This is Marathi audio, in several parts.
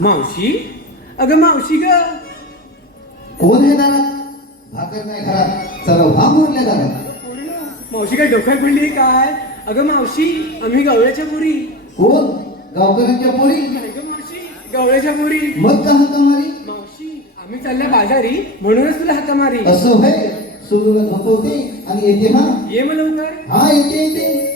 मावशी? अगं मावशी ग. कोण आहे दारात भाकर नाही घरात. चला व्हा मोरल्या दारात मावशी काय डोक्यात पडली काय? अगं मावशी आम्ही गवळ्याच्या पुरी. कोण? गावकऱ्यांच्या पोरी? ग मावशी गवळ्याच्या पुरी. मग का हाका मारी मावशी आम्ही चालल्या बाजारी म्हणूनच तुला हाता मारी असं होय? सुरूला झोपवते आणि येते हा? ये मग लवकर. हा येते येते.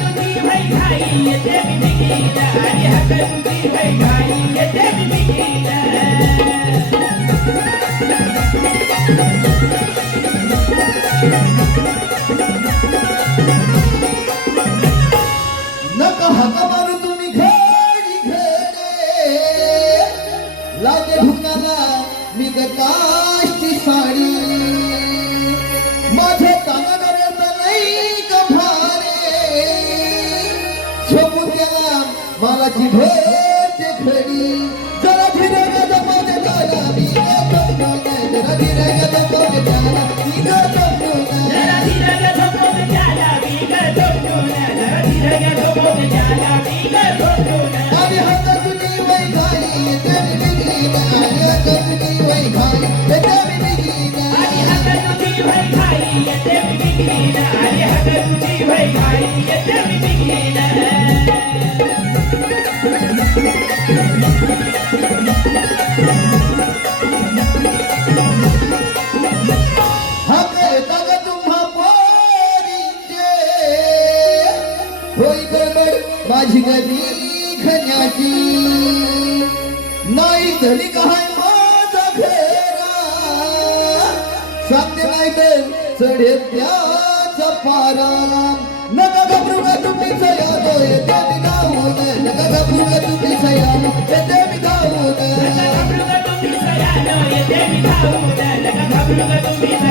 लागे भुकणाला मी काष्टी गेला मालाची भेट खडी जरा धीरे गज माझे गाला मी गजबून जरा धीरे गज गडबड खण्याची नाही तरी काय माझा घेरा सांगते नाही तर चढे त्याचा पारा. नका घाबरू का तुम्ही सयानो येते मी धावून. नका घाबरू का तुम्ही सयानो येते मी धावून. तुम्ही